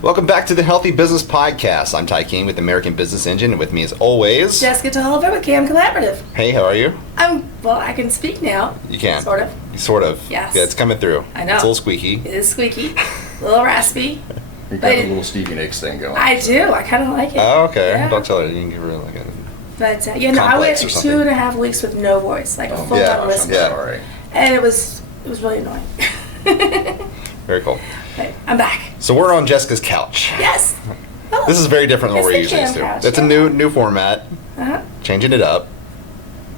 Welcome back to the Healthy Business Podcast. I'm Ty King with American Business Engine, and with me as always, Jessica Tolliver with Cam Collaborative. Hey, how are you? I can speak now. You can. Sort of. Sort of. Yes. Yeah, it's coming through. I know. It's a little squeaky. It is squeaky. A little raspy. You got a little Stevie Nicks thing going. I do. I kind of like it. Oh, okay. Yeah. Don't tell her. You can give her like a... But, I went Complex or something. 2.5 weeks with no voice, like a full-on yeah, whisper. yeah. Sorry. And it was really annoying. Very cool. But I'm back. So we're on Jessica's couch. Yes. Well, This is very different than what we're it's the usually used Cam to. couch, It's a yeah. new format. Uh-huh. Changing it up.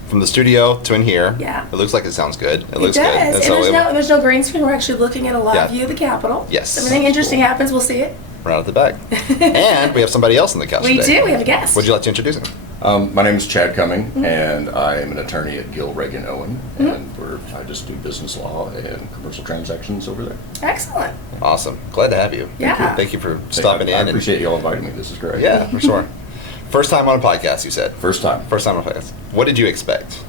From the studio to in here. Yeah. It looks like it sounds good. It It looks does. good. And there's no green screen. We're actually looking at a live Yeah. view of the Capitol. Yes. If anything interesting happens, we'll see it. right out the back. And we have somebody else on the couch We today. do. We have a guest. Would you like to introduce him? My name is Chad Cumming, and I am an attorney at Gill, Reagan, Owen, and I just do business law and commercial transactions over there. Excellent. Awesome. Glad to have you. Yeah. Thank you for stopping I in. appreciate you all inviting me. This is great. Yeah, for sure. First time on a podcast, you said. First time. First time on a podcast. What did you expect?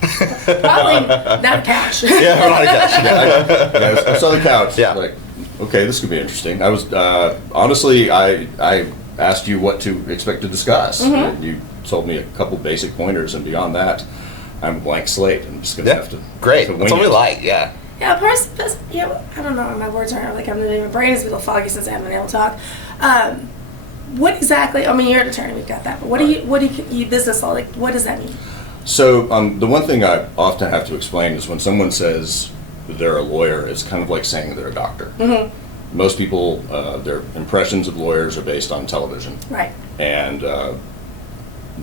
Probably not a couch. Yeah, we're not a couch. I saw the couch. Yeah. Like, okay, this could be interesting. I was honestly, I asked you what to expect to discuss. And you told me a couple basic pointers, and beyond that, I'm a blank slate. I'm just gonna have to. Great. to wing That's what we it. like. Yeah. Yeah, I don't know. My words aren't like my brain is a little foggy since I haven't been able to talk. What exactly? I mean, you're an attorney. We've got that. But what do you business law? Like, what does that mean? So the one thing I often have to explain is when someone says they're a lawyer, it's kind of like saying they're a doctor. Mm-hmm. Most people, their impressions of lawyers are based on television. Right. And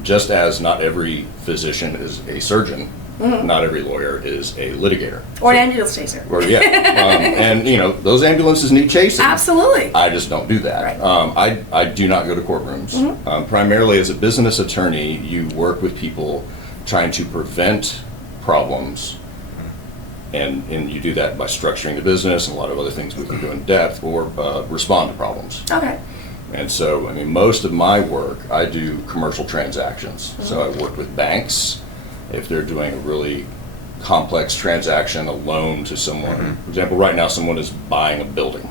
just as not every physician is a surgeon, not every lawyer is a litigator. Or an ambulance chaser. Or, yeah. And, those ambulances need chasing. Absolutely. I just don't do that. Right. I do not go to courtrooms. Primarily as a business attorney, you work with people trying to prevent problems, and you do that by structuring the business and a lot of other things we can do in depth, or respond to problems. Okay. And so, I mean, most of my work, I do commercial transactions. So I work with banks if they're doing a really complex transaction, a loan to someone. For example, right now someone is buying a building.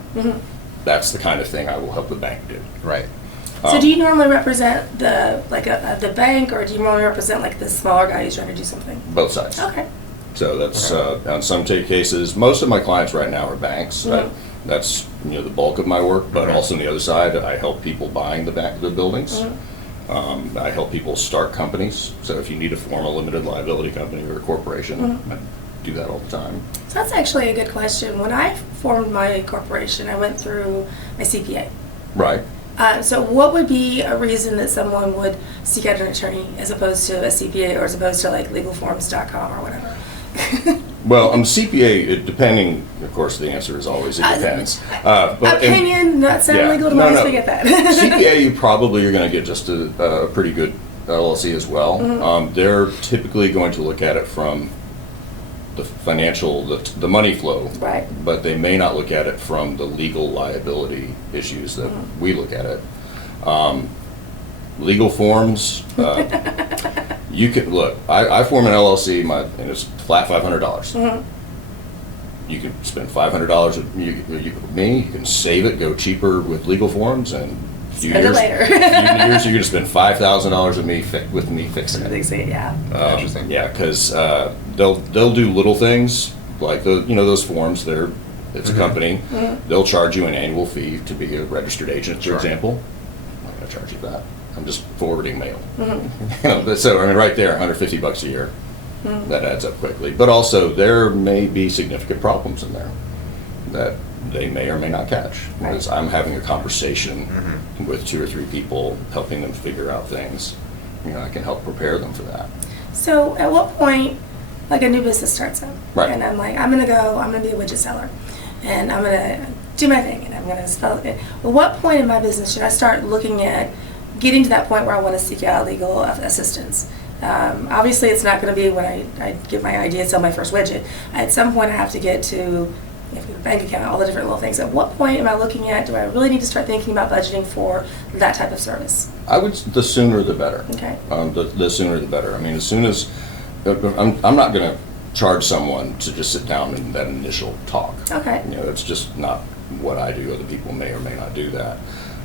That's the kind of thing I will help the bank do. Right. So do you normally represent the bank, or do you normally represent like the smaller guy who's trying to do something? Both sides. Okay. So that's on some cases, most of my clients right now are banks. That's the bulk of my work, but also on the other side, I help people buying the buildings. I help people start companies. So if you need to form a limited liability company or a corporation, I do that all the time. So that's actually a good question. When I formed my corporation, I went through my CPA. Right. So what would be a reason that someone would seek out an attorney as opposed to a CPA, or as opposed to like legalforms.com or whatever? Well, CPA, depending, of course, the answer is always it depends. Opinion, not sound legal to no, me, no. so get that. CPA, you probably are going to get just a pretty good LLC as well. They're typically going to look at it from the financial, the money flow, Right. but they may not look at it from the legal liability issues that we look at it. Legal forms, you can look. I form an LLC, and it's flat $500. You can spend $500 with me. You can save it, go cheaper with legal forms, and Spend it later. few years you're going to spend $5,000 with me fixing it. They say, yeah. Interesting. Yeah, because they'll do little things like those forms. It's a company. They'll charge you an annual fee to be a registered agent, for example. I'm not going to charge you that. I'm just forwarding mail. So I mean, right there, $150 a year. That adds up quickly. But also, there may be significant problems in there that they may or may not catch. Because I'm having a conversation with 2 or 3 people, helping them figure out things. I can help prepare them for that. So at what point, like a new business starts up, Right. and I'm like, I'm gonna be a widget seller, and I'm gonna do my thing, and I'm gonna spell it. At what point in my business should I start looking at getting to that point where I want to seek out legal assistance? Obviously, it's not going to be when I get my idea and sell my first widget. At some point, I have to get to bank account, all the different little things. At what point am I looking at, do I really need to start thinking about budgeting for that type of service? The sooner the better. Okay. The sooner the better. I mean, as soon as, I'm not going to charge someone to just sit down in that initial talk. Okay. It's just not what I do. Other people may or may not do that.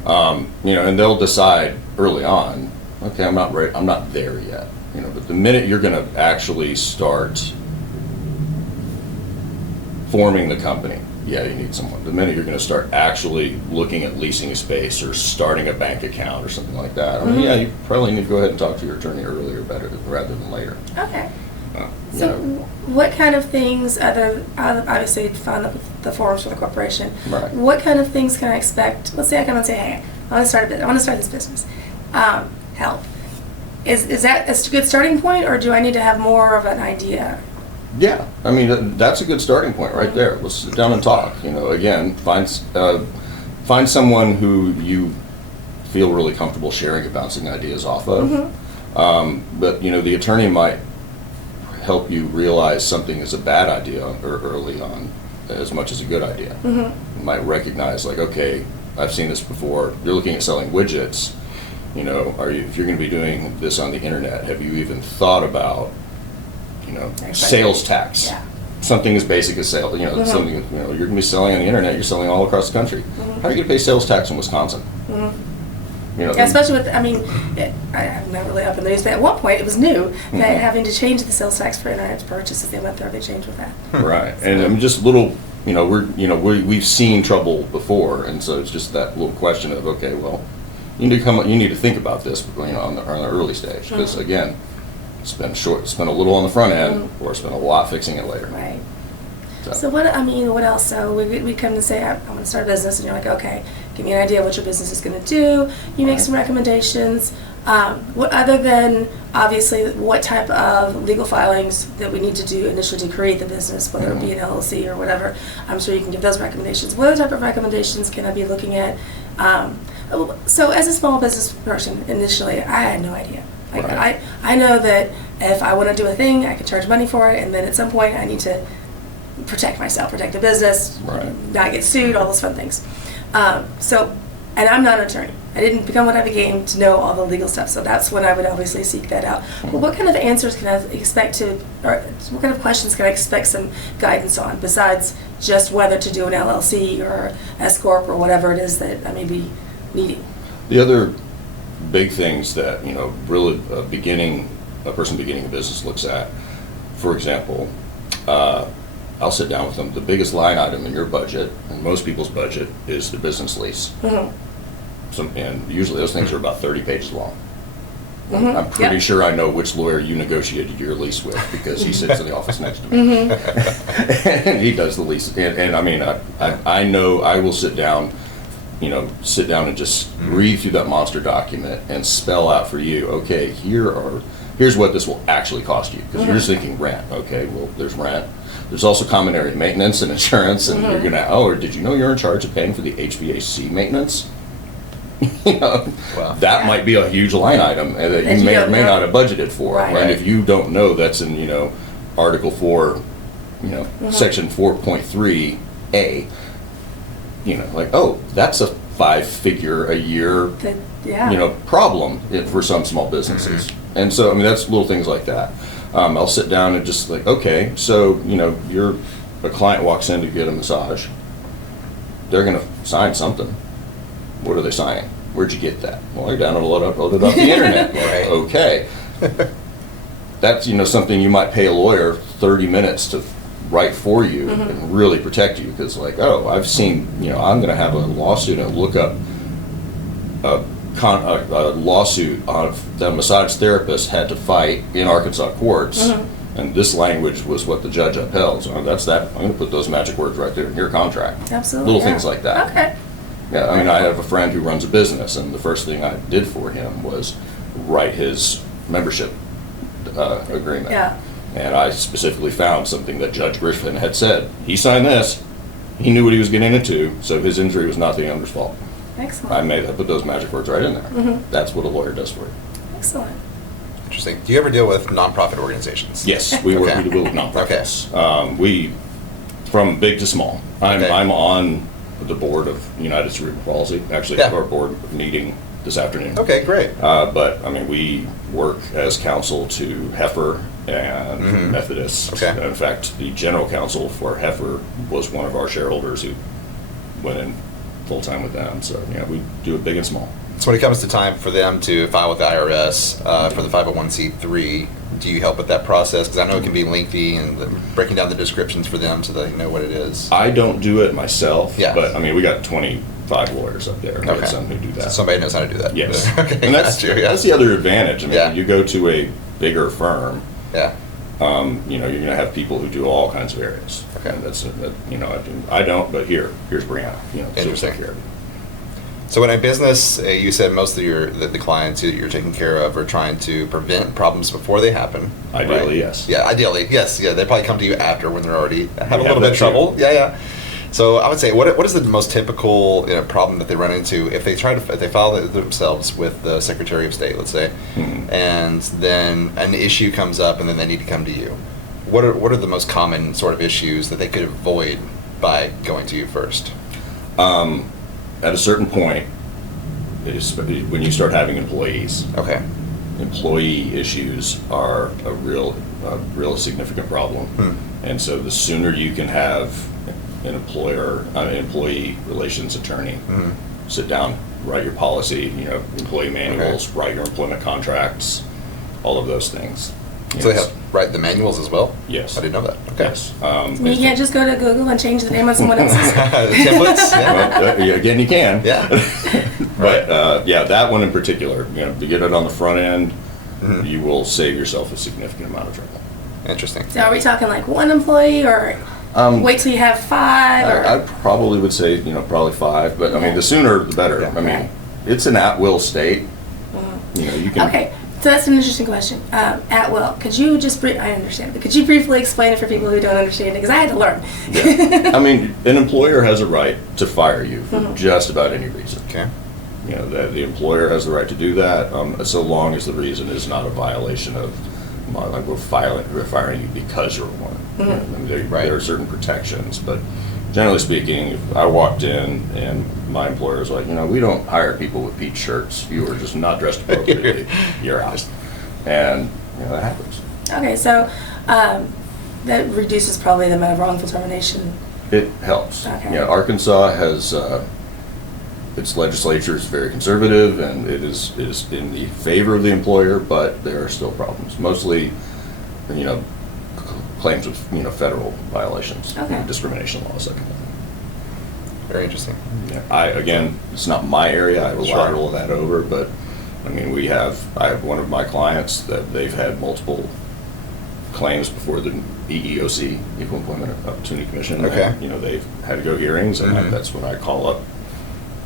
And they'll decide early on, okay, I'm not ready, I'm not there yet. But the minute you're going to actually start forming the company, yeah, you need someone. The minute you're going to start actually looking at leasing a space or starting a bank account or something like that, yeah, you probably need to go ahead and talk to your attorney earlier rather than later. Okay. So what kind of things, obviously you found the forms for the corporation, Right. What kind of things can I expect? Let's say I come and say, hey, I want to start a business. I want to start this business. Help. Is that a good starting point, or do I need to have more of an idea? Yeah, I mean, that's a good starting point right there. Let's sit down and talk. Again, find someone who you feel really comfortable sharing and bouncing ideas off of. But the attorney might help you realize something is a bad idea early on as much as a good idea. You might recognize, like, okay, I've seen this before. You're looking at selling widgets. If you're going to be doing this on the internet, have you even thought about sales tax? Yeah. Something as basic as sales. Something you're going to be selling on the internet. You're selling all across the country. How are you going to pay sales tax in Wisconsin? Especially with, I'm not really up in the news, but at one point it was new that having to change the sales tax for internet purchases, they went through, they changed with that. Right, and just little, we've seen trouble before, and so it's just that little question of, okay, well, you need to think about this, on the early stage, because again, spend a little on the front end, or spend a lot fixing it later. Right. So what else? So we come to say, I want to start a business, and you're like, okay, give me an idea of what your business is going to do. You make some recommendations. What other than, obviously, what type of legal filings that we need to do initially to create the business, whether it be an LLC or whatever, I'm sure you can give those recommendations. What other type of recommendations can I be looking at? So as a small business person, initially, I had no idea. Right. I know that if I want to do a thing, I can charge money for it, and then at some point I need to protect myself, protect the business, not get sued, all those fun things. And I'm not an attorney. I didn't become what I became to know all the legal stuff, so that's when I would obviously seek that out. But what kind of answers can I expect or what kind of questions can I expect some guidance on, besides just whether to do an LLC or S Corp or whatever it is that I may be needing? The other big things that, really a person beginning a business looks at, for example, I'll sit down with them. The biggest line item in your budget, and most people's budget, is the business lease. And usually those things are about 30 pages long. I'm pretty sure I know which lawyer you negotiated your lease with, because he sits in the office next to me. And he does the lease. And I know I will sit down and just read through that monster document and spell out for you, okay, here's what this will actually cost you. Because you're just thinking rent. Okay, well, there's rent. There's also common area maintenance and insurance, and you're gonna, or did you know you're in charge of paying for the HVAC maintenance? That might be a huge line item that you may or may not have budgeted for. Right. And if you don't know, that's in Article 4, Section 4.3A. That's a 5-figure a year problem for some small businesses. And so that's little things like that. I'll sit down and just okay, so a client walks in to get a massage. They're going to sign something. What are they signing? Where'd you get that? Well, I downloaded it off the internet. Right. Okay. That's something you might pay a lawyer 30 minutes to write for you and really protect you, because I've seen I'm going to have a lawsuit and look up a lawsuit of the massage therapist had to fight in Arkansas courts, and this language was what the judge upheld. So that's that. I'm going to put those magic words right there in your contract. Absolutely. Little things like that. Okay. Yeah, I have a friend who runs a business, and the first thing I did for him was write his membership agreement. Yeah. And I specifically found something that Judge Griffin had said. He signed this. He knew what he was getting into, so his injury was not the owner's fault. Excellent. I put those magic words right in there. That's what a lawyer does for you. Excellent. Interesting. Do you ever deal with nonprofit organizations? Yes, we work Okay. with nonprofits. We, from big to small. I'm on the board of United Cerebral Palsy. Actually, our board meeting this afternoon. Okay, great. But we work as counsel to Heifer and Methodists. Okay. In fact, the general counsel for Heifer was one of our shareholders who went in full-time with them. So, we do it big and small. So when it comes to time for them to file with the IRS for the 501c3, do you help with that process? Because I know it can be lengthy and breaking down the descriptions for them so that they know what it is. I don't do it myself, Yeah. but we got 25 lawyers up there. We have Okay. some who do that. So somebody knows how to do that. Yes. Okay, And that's, got you, yeah. that's the other advantage. Yeah. You go to a bigger firm, Yeah. you're going to have people who do all kinds of areas. Okay. And that's, I don't, but here's Brianna. She'll Interesting. take care of it. So in a business, you said most of the clients that you're taking care of are trying to prevent problems before they happen. Ideally, right? yes. Yeah, ideally, yes. Yeah, they probably come to you after when they're already have a little have bit that of trouble. too. Yeah. So I would say, what is the most typical problem that they run into if they if they file it themselves with the Secretary of State, let's say, and then an issue comes up and then they need to come to you? What are the most common sort of issues that they could avoid by going to you first? At a certain point, when you start having employees, Okay. employee issues are a real significant problem. And so the sooner you can have an employee relations attorney sit down, write your policy, employee manuals, write your employment contracts, all of those things. So they have write the manuals as well? Yes. I didn't know that. Okay. Yes. You can't just go to Google and change the name of someone else's. The templates? Yeah. Well, again, you can. Yeah. But that one in particular, to get it on the front end, you will save yourself a significant amount of trouble. Interesting. So are we talking like one employee, or wait till you have 5? Or I probably would say, probably 5, but the sooner the better. Yeah. It's an at-will state. You can. Okay, so that's an interesting question. At will, could you just I understand it, but could you briefly explain it for people who don't understand it? Because I had to learn. Yeah. An employer has a right to fire you for just about any reason. Okay. The employer has the right to do that, so long as the reason is not a violation of, like we're firing you because you're a woman. There are certain protections, but generally speaking, if I walked in and my employer was like, we don't hire people with peach shirts. You are just not dressed appropriately. You're out. And that happens. Okay, so that reduces probably the amount of wrongful termination. It helps. Okay. Arkansas has its legislature is very conservative, and it is in the favor of the employer, but there are still problems. Mostly, claims of federal violations, Okay. discrimination laws, that kind of thing. Very interesting. Again, it's not my area. I will Sure. lateral that over, but I have one of my clients that they've had multiple claims before the EEOC, Equal Employment Opportunity Commission. Okay. And, they've had to go hearings, and that's when I call up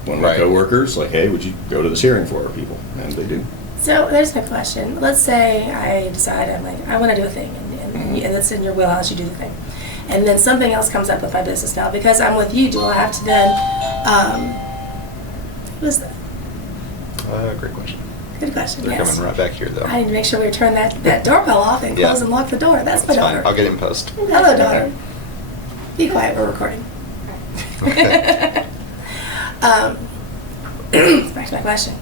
one of my Right. coworkers, like, hey, would you go to this hearing for our people? And they do. So there's my question. Let's say I decide I want to do a thing, and it's in your wheelhouse, you do the thing. And then something else comes up with my business now. Because I'm with you, do I have to then, what is that? Great question. Good question, They're yes. coming right back here, though. I need to make sure we turn that doorbell off and close Yeah. and lock the door. That's my That's fine. daughter. I'll get it in post. Hello, daughter. Be quiet, we're recording. Back to my question.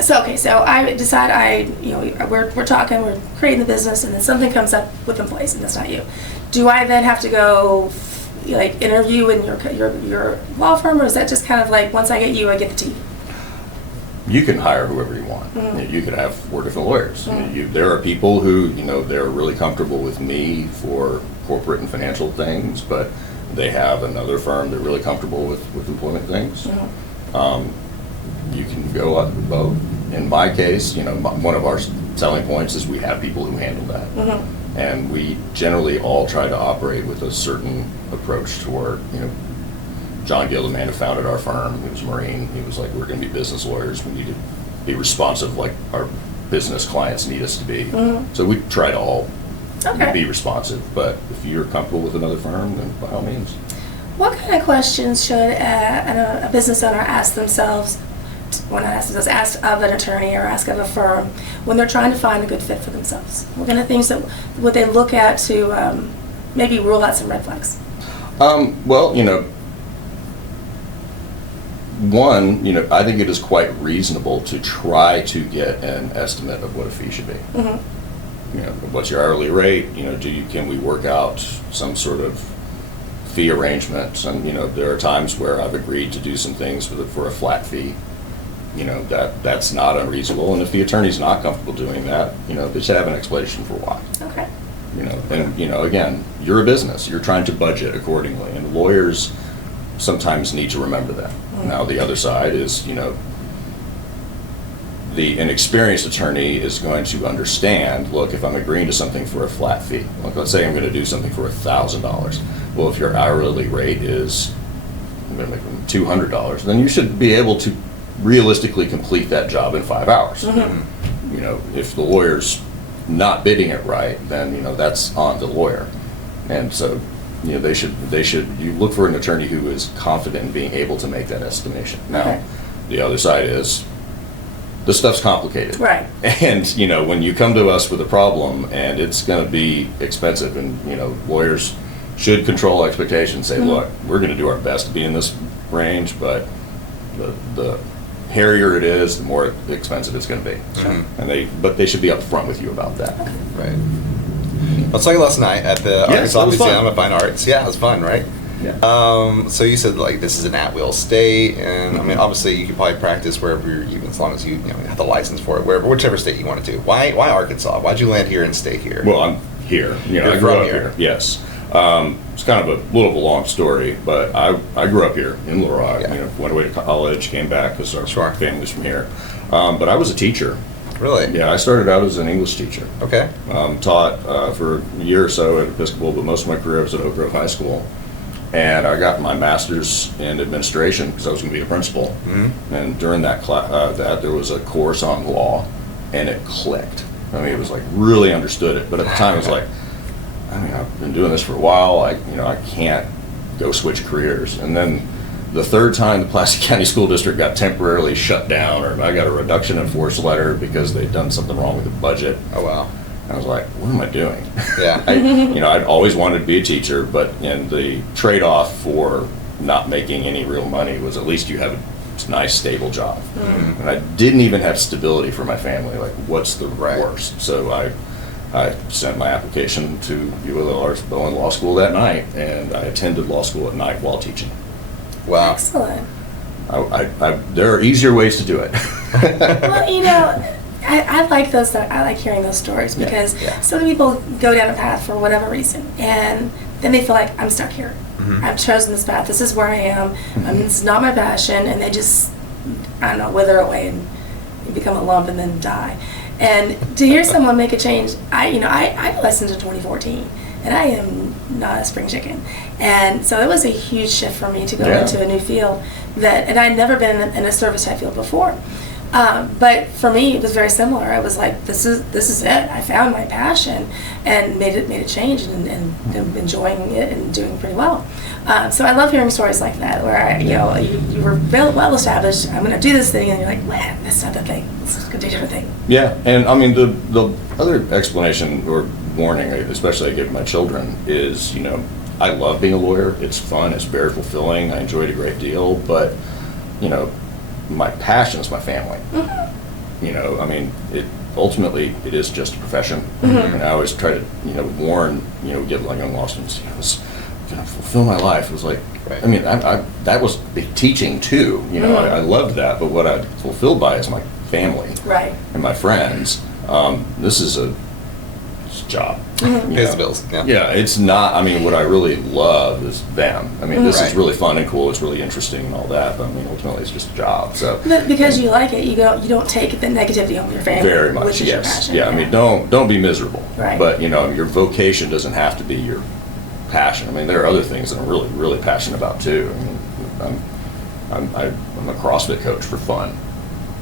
So I decide we're talking, we're creating the business, and then something comes up with employees, and that's not you. Do I then have to go interview in your law firm, or is that just kind of like once I get you, I get the team? You can hire whoever you want. You could have 4 different lawyers. There are people who, they're really comfortable with me for corporate and financial things, but they have another firm they're really comfortable with employment things. You can go up both. In my case, one of our selling points is we have people who handle that. And we generally all try to operate with a certain approach toward, John Gill, the man who founded our firm, he was a Marine. He was like, we're going to be business lawyers. We need to be responsive like our business clients need us to be. So we try to all be responsive. But if you're comfortable with another firm, then by all means. What kind of questions should a business owner ask themselves, ask of an attorney or ask of a firm when they're trying to find a good fit for themselves? What kind of things would they look at to maybe rule out some red flags? One, I think it is quite reasonable to try to get an estimate of what a fee should be. What's your hourly rate? Can we work out some sort of fee arrangements, and there are times where I've agreed to do some things for a flat fee. That's not unreasonable, and if the attorney's not comfortable doing that, they should have an explanation for why. Okay. And again, you're a business. You're trying to budget accordingly, and lawyers sometimes need to remember that. Now, the other side is, an experienced attorney is going to understand, look, if I'm agreeing to something for a flat fee, like let's say I'm going to do something for $1,000. Well, if your hourly rate is, I'm going to make them $200, then you should be able to realistically complete that job in 5 hours. If the lawyer's not bidding it right, then that's on the lawyer. And so they should you look for an attorney who is confident in being able to make that estimation. Now, the other side is this stuff's complicated, right? And when you come to us with a problem and it's going to be expensive, and lawyers should control expectations, say, look, we're going to do our best to be in this range, but the hairier it is, the more expensive it's going to be. And they should be upfront with you about that. Right. Let's talk last night at the Arkansas Museum of Fine Arts. Yeah, it was fun, right? Yeah. So you said this is an at-will state, and I mean obviously you could probably practice wherever you're, even as long as you have the license for it, whichever state you wanted to. Why Arkansas? Why'd you land here and stay here? Well, I'm here. I grew up here. Yes. It's kind of a little of a long story, but I grew up here in Little Rock. Went away to college, came back because our family's from here. But I was a teacher. Really? Yeah, I started out as an English teacher. Okay. Taught for a year or so at Episcopal, but most of my career was at Oak Grove High School. And I got my master's in administration because I was going to be a principal. And during that there was a course on law, and it clicked. I mean, it was really understood it, but at the time it was I've been doing this for a while. I can't go switch careers. And then the third time the Pulaski County School District got temporarily shut down, or I got a reduction in force letter because they'd done something wrong with the budget. Oh wow! I was like, what am I doing? Yeah. I'd always wanted to be a teacher, but the trade-off for not making any real money was at least you have a nice, stable job. And I didn't even have stability for my family. What's the worst? So I sent my application to ULL Bowen Law School that night, and I attended law school at night while teaching. Wow. Excellent. There are easier ways to do it. Well, I like those. I like hearing those stories because so many people go down a path for whatever reason, and then they feel like I'm stuck here. I've chosen this path. This is where I am. This is not my passion, and they just, I don't know, wither away and become a lump and then die. And to hear someone make a change, I listened to 2014, and I am not a spring chicken. And so it was a huge shift for me to go into a new field and I'd never been in a service type field before. But for me, it was very similar. I was like, this is it. I found my passion and made a change and am enjoying it and doing pretty well. So I love hearing stories like that where you were well established. I'm going to do this thing, and you're like, man, that's not the thing. Let's go do a different thing. Yeah, and I mean the other explanation or warning, especially I give my children, is I love being a lawyer. It's fun. It's very fulfilling. I enjoy it a great deal, but my passion is my family. I mean, ultimately it is just a profession, and I always try to warn give young law students, fulfill my life. It was like, I mean, I that was the teaching too. I loved that, but what I'm fulfilled by is my family, and my friends. This is a job. Pays the bills. Yeah, it's not. I mean, what I really love is them. I mean, this is really fun and cool. It's really interesting and all that. But I mean, ultimately, it's just a job. So but because you like it, you don't take the negativity home your family. Very much, which is yes. Your passion. Yeah, I mean, don't be miserable. Right. But your vocation doesn't have to be your passion. I mean, there are other things that I'm really, really passionate about too. I mean, I'm a CrossFit coach for fun.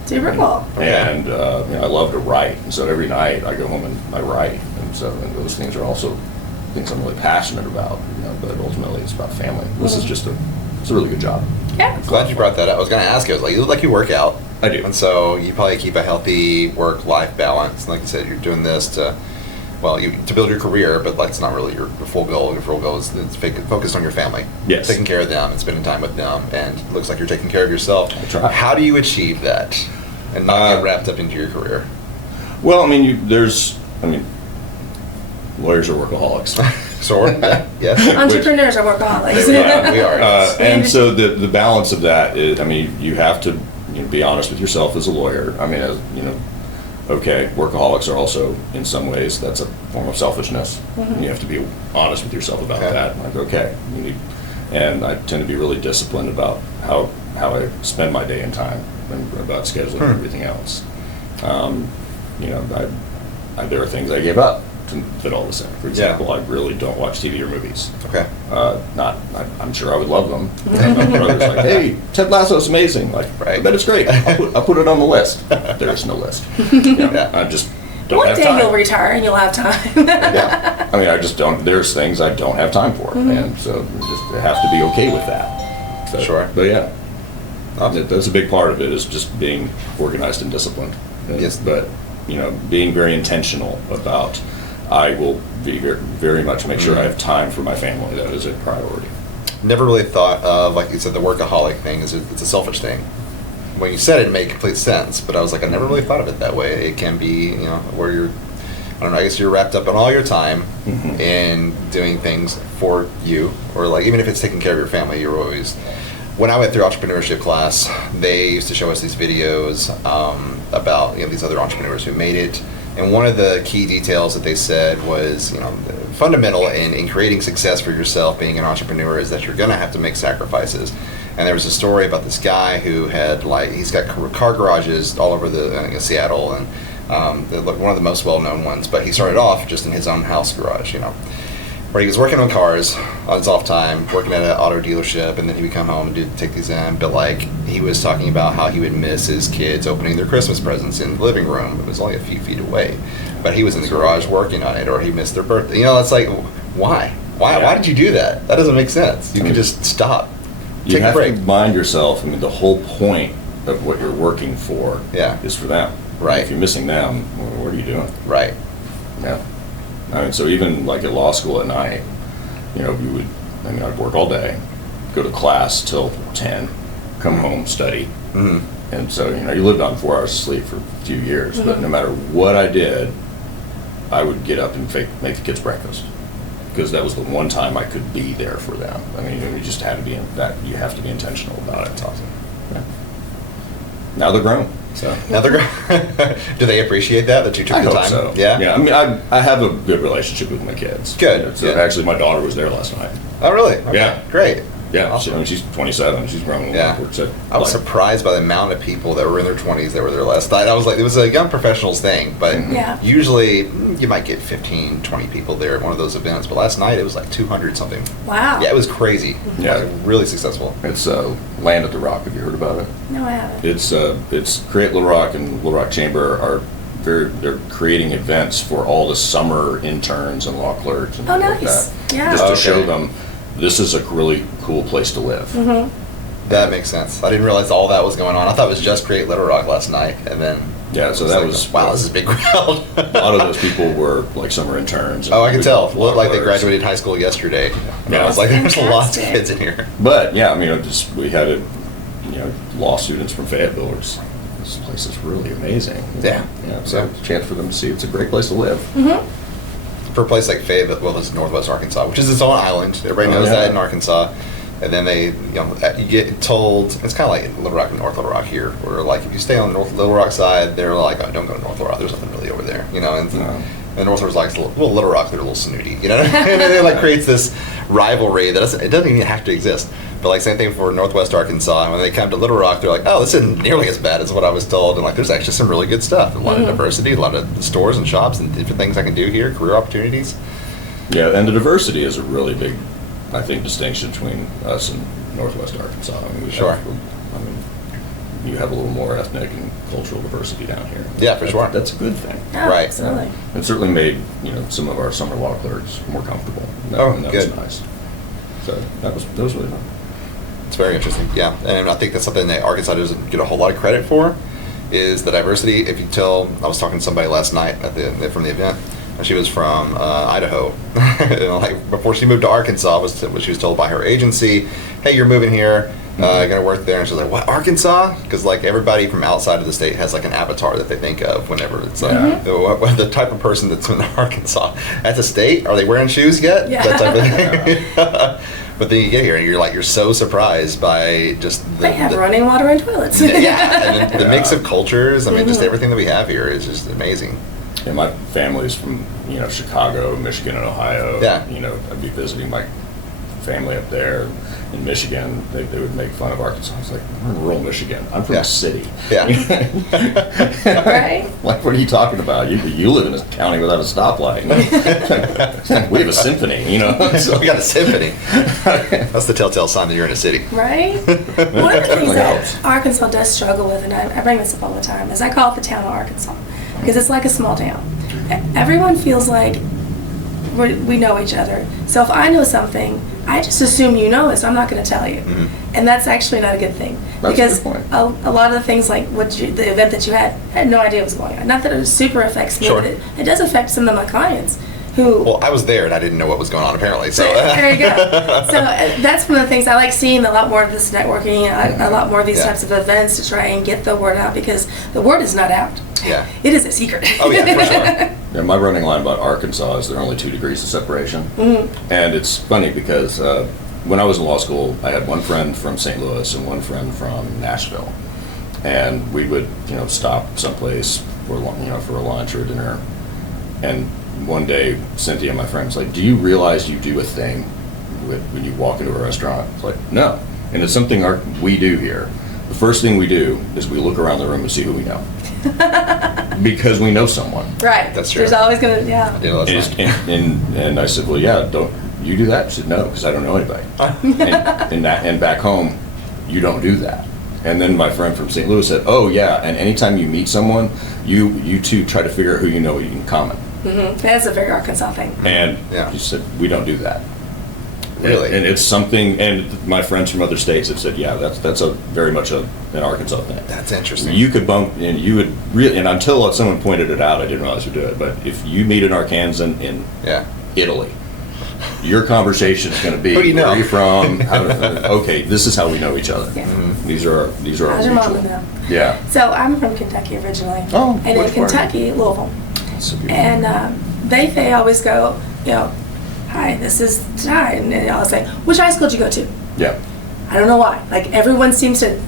Super cool. And I love to write, and so every night I go home and I write, and those things are also things I'm really passionate about. But ultimately it's about family. This is just it's a really good job. Yeah. I'm glad you brought that up. I was going to ask you. I was like, you look like you work out. I do. And so you probably keep a healthy work-life balance. And like you said, you're doing this to build your career, but that's not really your full goal. Your full goal is focused on your family. Yes. Taking care of them and spending time with them. And it looks like you're taking care of yourself. I try. How do you achieve that and not get wrapped up into your career? Well, I mean, lawyers are workaholics. Sort of, yes. Entrepreneurs are workaholics. Yeah, we are. And so the balance of that is, I mean, you have to be honest with yourself as a lawyer. I mean, okay, workaholics are also, in some ways, that's a form of selfishness. And you have to be honest with yourself about that. Like, okay, and I tend to be really disciplined about how I spend my day and time, and about scheduling and everything else. There are things I gave up to fit all this in. For example, I really don't watch TV or movies. Okay. I'm sure I would love them. My brother's like, hey, Ted Lasso's amazing. Like, I bet it's great. I'll put it on the list. There's no list. I just don't have time. One day you'll retire and you'll have time. I mean, I just don't. There's things I don't have time for, and so I have to be okay with that. Sure. But yeah, awesome. that's a big part of it, is just being organized and disciplined. Yes. But being very intentional about, I will be very, very much make sure I have time for my family. That is a priority. Never really thought of, like you said, the workaholic thing it's a selfish thing. When you said it, it made complete sense, but I was like, I never really thought of it that way. It can be, where you're, I don't know, I guess you're wrapped up in all your time in doing things for you, or like, even if it's taking care of your family, you're always, when I went through entrepreneurship class, they used to show us these videos about, these other entrepreneurs who made it. And one of the key details that they said was, fundamental in creating success for yourself, being an entrepreneur, is that you're going to have to make sacrifices. And there was a story about this guy who had, he's got car garages all over Seattle, and one of the most well-known ones. But he started off just in his own house garage, where he was working on cars on his off time, working at an auto dealership, and then he would come home and take these in. But he was talking about how he would miss his kids opening their Christmas presents in the living room. It was only a few feet away, but he was in the garage working on it, or he missed their birthday. It's like, why? Why did you do that? That doesn't make sense. You could just stop. You Take a have break. to remind yourself, the whole point of what you're working for is for them. Right. If you're missing them, what are you doing? Right. Yeah. So even like at law school at night, I'd work all day, go to class till 10, come home, study. And so, you lived on 4 hours of sleep for a few years, but no matter what I did, I would get up and make the kids breakfast, because that was the one time I could be there for them. You just had to be you have to be intentional about it. That's awesome. Yeah. Now they're grown. So now they're do they appreciate that you took I the hope time? so. Yeah. I have a good relationship with my kids. Good. So actually, my daughter was there last night. Oh, really? Okay. Yeah. Great. Yeah. Awesome. She's 27. She's grown. Yeah. I was surprised by the amount of people that were in their 20s that were there last night. I was like, it was a young professionals thing, but usually you might get 15, 20 people there at one of those events. But last night it was like 200 something. Wow. Yeah, it was crazy. Yeah. Really successful. It's Land at the Rock. Have you heard about it? No, I haven't. It's Create Little Rock and Little Rock Chamber they're creating events for all the summer interns and law clerks and things like nice. that. Yeah. Just to show them this is a really cool place to live. That makes sense. I didn't realize all that was going on. I thought it was just Create Little Rock last night, and then so that was wow, this is a big crowd. A lot of those people were like summer interns. I can tell. Looked like they graduated high school yesterday. I was like, there's lots of kids in here. But we had law students from Fayetteville. This place is really amazing. Yeah. So it's a chance for them to see it's a great place to live. For a place like Fayetteville, this is Northwest Arkansas, which is its own island. Everybody knows that in Arkansas. And then you get told, it's kind of like Little Rock and North Little Rock here, where if you stay on the North Little Rock side, they're like, oh, don't go to North Little Rock, there's nothing really over there, and North Little Rock's Little Rock, they're a little snooty, and it creates this rivalry that doesn't even have to exist. But same thing for Northwest Arkansas, and when they come to Little Rock, they're like, oh, this isn't nearly as bad as what I was told, and there's actually some really good stuff, a lot of diversity, a lot of stores and shops and different things I can do here, career opportunities. Yeah, and the diversity is a really big, I think, distinction between us and Northwest Arkansas. You have a little more ethnic and cultural diversity down here. Yeah, for sure. That's a good thing. Yeah, right. Absolutely. It certainly made some of our summer law clerks more comfortable. And that good. was nice. So that was really fun. It's very interesting. Yeah, and I think that's something that Arkansas doesn't get a whole lot of credit for, is the diversity. If you tell, I was talking to somebody last night from the event. She was from Idaho. Before she moved to Arkansas, she was told by her agency, "Hey, you're moving here. Gonna work there, and she's like, what, Arkansas? Because like everybody from outside of the state has like an avatar that they think of whenever it's like the type of person that's in Arkansas. That's a state. Are they wearing shoes yet? Yeah. That type of thing. But then you get here and you're so surprised by just They have running water and toilets. and the mix of cultures. I mean, just everything that we have here is just amazing. Yeah, my family's from, Chicago, Michigan, and Ohio. Yeah. I'd be visiting my family up there in Michigan. They would make fun of Arkansas. I was like, we're in rural Michigan. I'm from a city. Yeah. Right? Like, what are you talking about? You live in a county without a stoplight. We have a symphony, So. We got a symphony. That's the telltale sign that you're in a city. Right? One of the things that Arkansas does struggle with, and I bring this up all the time, is I call it the town of Arkansas. Because it's like a small town. Everyone feels like we know each other. So if I know something, I just assume you know it, so I'm not going to tell you. And that's actually not a good thing. That's because a good point. a lot of the things like the event that you had, I had no idea what was going on. Not that it super affects me, Sure. but it does affect some of my clients who... Well, I was there and I didn't know what was going on apparently. So there you go. So that's one of the things I like seeing, a lot more of this networking, a lot more of these types of events to try and get the word out, because the word is not out. Yeah. It is a secret. Oh yeah, for sure. Yeah, my running line about Arkansas is there are only 2 degrees of separation. And it's funny because when I was in law school, I had one friend from St. Louis and one friend from Nashville. And we would, stop someplace for a lunch or a dinner. And one day, Cynthia, my friend, was like, do you realize you do a thing when you walk into a restaurant? It's like, no. And it's something we do here. The first thing we do is we look around the room and see who we know. Because we know someone. Right. That's true. There's always going to, yeah. Yeah, that's right. And I said, well, yeah, don't you do that? She said, no, because I don't know anybody. and back home, you don't do that. And then my friend from St. Louis said, oh, yeah, and anytime you meet someone, you two try to figure out who you know in common. That's a very Arkansas thing. And she said, we don't do that. Really? And it's something, and my friends from other states have said, yeah, that's a very much an Arkansas thing. That's interesting. You could bump, and you would really, and until someone pointed it out, I didn't realize we do it, but if you meet an Arkansan in Italy, your conversation is going to be, who do you know? Where are you from? Okay, this is how we know each other. Yeah. These are our How's your mom mutual. know? Yeah. So I'm from Kentucky originally. Oh, and in which part? Kentucky, Louisville. So beautiful. And they always go, hi, this is Ty. And I'll say, which high school did you go to? Yeah. I don't know why. Like, everyone seems to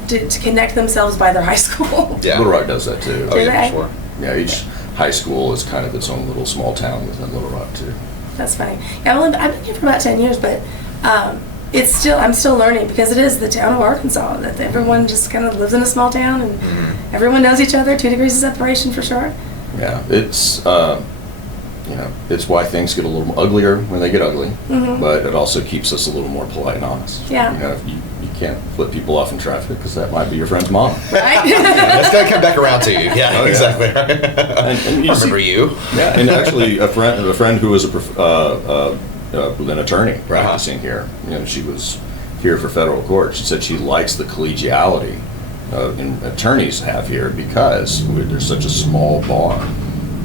connect themselves by their high school. Yeah. Little Rock does that too. Oh yeah, they? for sure. Yeah, each high school is kind of its own little small town within Little Rock too. That's funny. Yeah, I've been here for about 10 years, but I'm still learning, because it is the town of Arkansas, that everyone just kind of lives in a small town, and everyone knows each other, 2 degrees of separation for sure. Yeah, it's it's why things get a little uglier when they get ugly, but it also keeps us a little more polite and honest. Yeah. You can't flip people off in traffic because that might be your friend's mom. Right? It's got to come back around to you. Yeah, Oh, yeah. exactly. And I remember you. Yeah, and actually a friend who was an attorney practicing here. She was here for federal court. She said she likes the collegiality attorneys have here because there's such a small bar.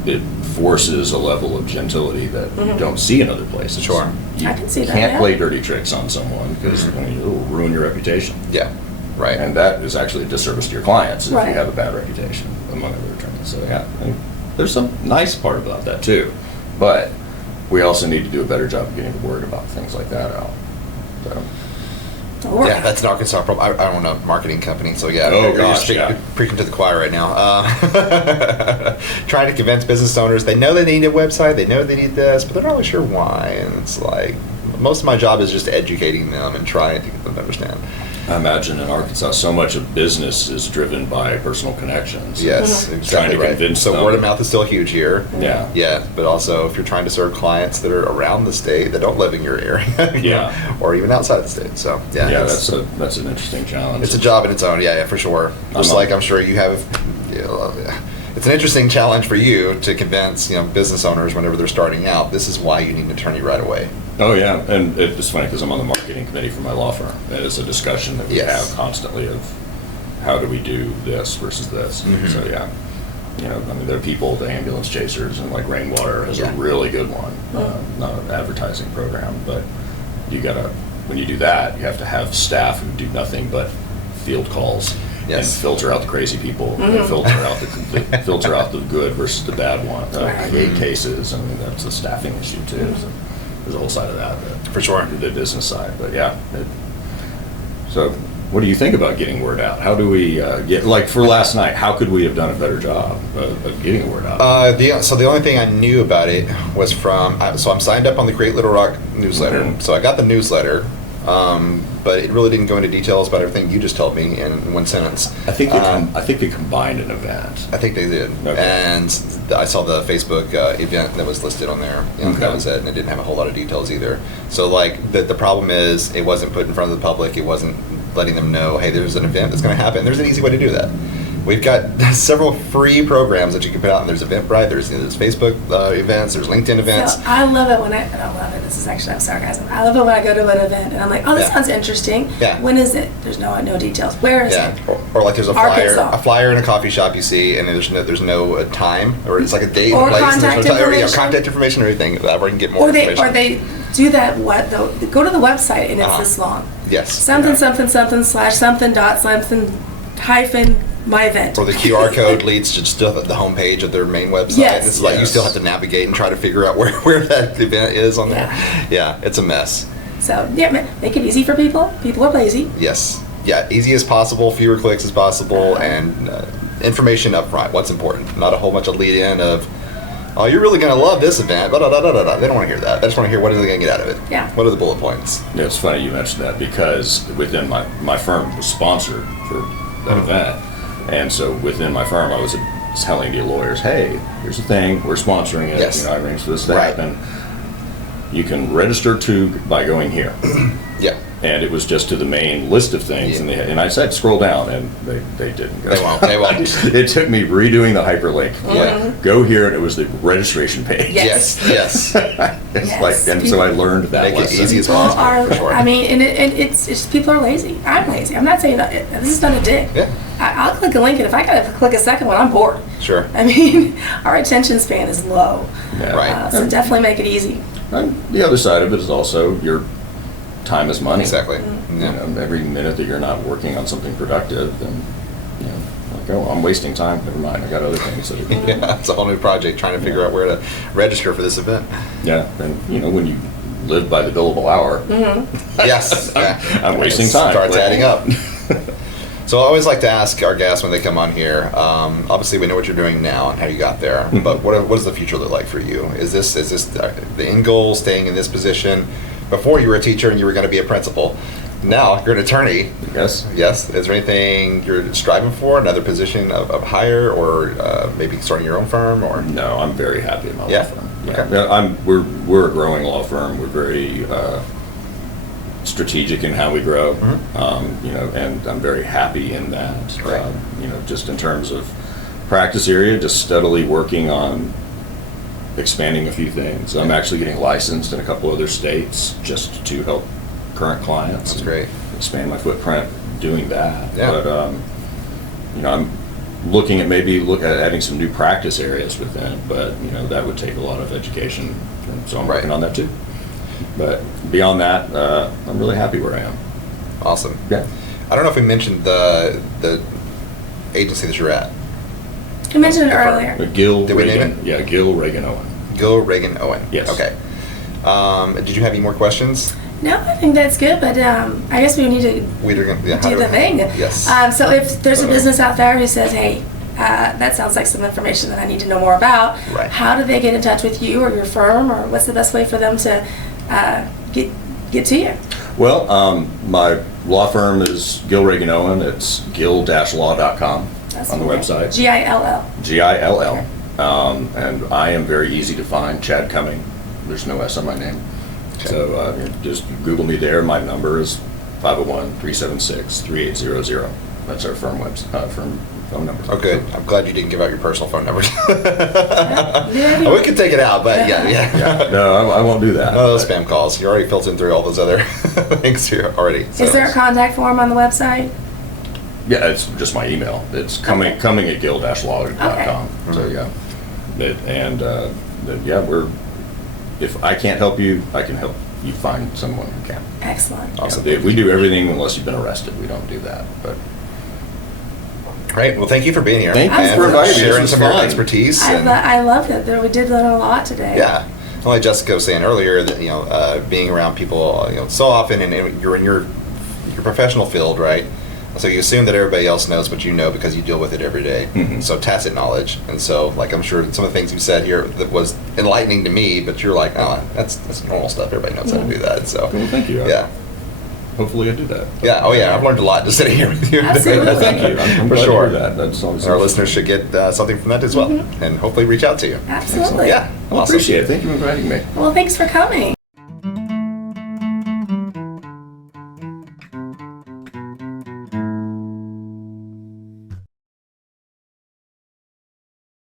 It forces a level of gentility that you don't see in other places. Sure. You I can see that, can't yeah. play dirty tricks on someone because it will ruin your reputation. Yeah, right. And that is actually a disservice to your clients if Right. you have a bad reputation, among other attorneys. So yeah, there's some nice part about that too. But we also need to do a better job of getting the word about things like that out. So. Yeah, that's an Arkansas problem. I own a marketing company, so yeah. Oh, you're gosh, yeah. preaching to the choir right now. Trying to convince business owners, they know they need a website, they know they need this, but they're not really sure why. And it's like, most of my job is just educating them and trying to get them to understand. I imagine in Arkansas, so much of business is driven by personal connections. Yes, Trying exactly to right. convince So them. word of mouth is still huge here. Yeah. Yeah, but also if you're trying to serve clients that are around the state that don't live in your area, you Yeah. know, or even outside the state. So yeah, Yeah, it's, that's an interesting challenge. it's a job in its own. Yeah, for sure. Just like I'm sure you have. It's an interesting challenge for you to convince business owners whenever they're starting out. This is why you need an attorney right away. Oh yeah, and it's funny because I'm on the marketing committee for my law firm. And it's a discussion that we Yes. have constantly of how do we do this versus this. So yeah, there are people, the ambulance chasers, and like Rainwater has a really good one, not an advertising program, but you gotta when you do that, you have to have staff who do nothing but field calls. Yes. And filter out the crazy people, and filter out the good versus the bad one, create cases. I mean, that's a staffing issue too. So there's a whole side of that. For sure. The business side, but yeah. So what do you think about getting word out? How do we get, like for last night, how could we have done a better job of getting the word out? So the only thing I knew about it was so I'm signed up on the Great Little Rock newsletter. Mm-hmm. So I got the newsletter, but it really didn't go into details about everything you just told me in one sentence. I think they combined an event. I think they did. Okay. And I saw the Facebook event that was listed on there. Okay. That was it, and it didn't have a whole lot of details either. So like the problem is it wasn't put in front of the public. It wasn't letting them know, hey, there's an event that's going to happen. There's an easy way to do that. We've got several free programs that you can put out, and there's Eventbrite, there's Facebook events, there's LinkedIn events. So I love it when I love it. This is actually no sarcasm. I love it when I go to an event and I'm like, oh, this sounds interesting. Yeah. When is it? There's no details. Where is it? Or like there's Arkansas. a flyer in a coffee shop you see, and there's no time, or it's like a date Or and place, and contact there's no time, information. contact information or anything. That where you can get more information. Or they do that. Go to the website and it's this long. Yes. Something something dot something hyphen my event. Or the QR code leads to just the homepage of their main website. Yes. It's like you still have to navigate and try to figure out where that event is on there. Yeah. Yeah, it's a mess. So yeah, make it easy for people. People are lazy. Yes. Yeah, easy as possible, fewer clicks as possible, and information up front. What's important? Not a whole bunch of lead in of, oh, you're really going to love this event. They don't want to hear that. They just want to hear what are they going to get out of it. Yeah. What are the bullet points? Yeah, it's funny you mentioned that because within my firm was sponsored for that event. And so within my firm, I was telling the lawyers, hey, here's the thing, we're sponsoring it. Yes. I arranged for this to Right. happen. You can register by going here. Yeah. And it was just to the main list of things, Yeah. and I said scroll down, and they didn't go. They won't. It took me redoing the hyperlink. Yeah. Go here, and it was the registration page. Yes. Yes. It's Yes. like, and so I learned that Make it lesson. easy as People possible. are. For sure. I mean, and it's people are lazy. I'm lazy. I'm not saying that. This is not a dig. Yeah. I'll click a link, and if I gotta click a second one, I'm bored. Sure. I mean, our attention span is low. Yeah. Right. So definitely make it easy. And the other side of it is also your time is money. Exactly. Mm-hmm. Yeah. You know, every minute that you're not working on something productive, then like, oh, I'm wasting time. Never mind, I got other things that. Yeah, it's a whole new project trying to figure out where to register for this event. Yeah, and when you live by the billable hour, Yes. Yeah. I'm wasting time. Starts adding up. So I always like to ask our guests when they come on here. Obviously, we know what you're doing now and how you got there. But what does the future look like for you? Is this the end goal? Staying in this position? Before you were a teacher and you were going to be a principal. Now you're an attorney. Yes. Yes. Is there anything you're striving for? Another position of higher, or maybe starting your own firm? Or No, I'm very happy in my Yeah. law firm. Okay. Yeah, we're a growing law firm. We're very strategic in how we grow. And I'm very happy in that. Right. Just in terms of practice area, just steadily working on expanding a few things. I'm actually getting licensed in a couple other states just to help current clients. That's great. Expand my footprint doing that. Yeah. But I'm looking at adding some new practice areas within, but that would take a lot of education, and so I'm working on that too. But beyond that, I'm really happy where I am. Awesome. Yeah. I don't know if we mentioned the agency that you're at. You mentioned it Confirm. earlier. Gil Did we name Reagan. it? Yeah, Gil Reagan Owen. Gil Reagan Owen. Yes. Okay. Did you have any more questions? No, I think that's good, but I guess we need to do the thing. Yes. So if there's a business out there who says, hey, that sounds like some information that I need to know more about, Right. how do they get in touch with you or your firm, or what's the best way for them to get to you? Well, my law firm is Gil Reagan Owen. It's gil-law.com on the website. G-I-L-L. G-I-L-L. And I am very easy to find, Chad Cumming. There's no S on my name. Okay. So just Google me there. My number is 501-376-3800. That's our firm phone number. Oh, good. I'm glad you didn't give out your personal phone numbers. Yeah. We could take it out, but yeah. No, I won't do that. No, those spam calls. You're already filtering through all those other things here already. Is there a contact form on the website? Yeah, it's just my email. It's coming at gil-law.com. Okay. So yeah, if I can't help you, I can help you find someone who can. Excellent. Awesome. We do everything unless you've been arrested. We don't do that. But Great. Well, thank you for being here. Thank you and for inviting me. sharing This some was of your fun. expertise. and- I loved it. We did learn a lot today. Yeah. Like Jessica was saying earlier, that being around people, so often, and you're in your professional field, right? So you assume that everybody else knows what you know because you deal with it every day. Mhm. So tacit knowledge, and so like I'm sure some of the things you said here that was enlightening to me, but you're like, oh, that's normal stuff. Everybody knows how to do that. So well, thank you. yeah. Hopefully I do that. Yeah. Oh, yeah. I've learned a lot just sitting here with you. Absolutely. Thank you. I'm For glad sure. to hear that. That's always And our listeners should get something from that as well, and hopefully reach out to you. Absolutely. Yeah. Well, Awesome. appreciate it. Thank you for inviting me. Well, thanks for coming.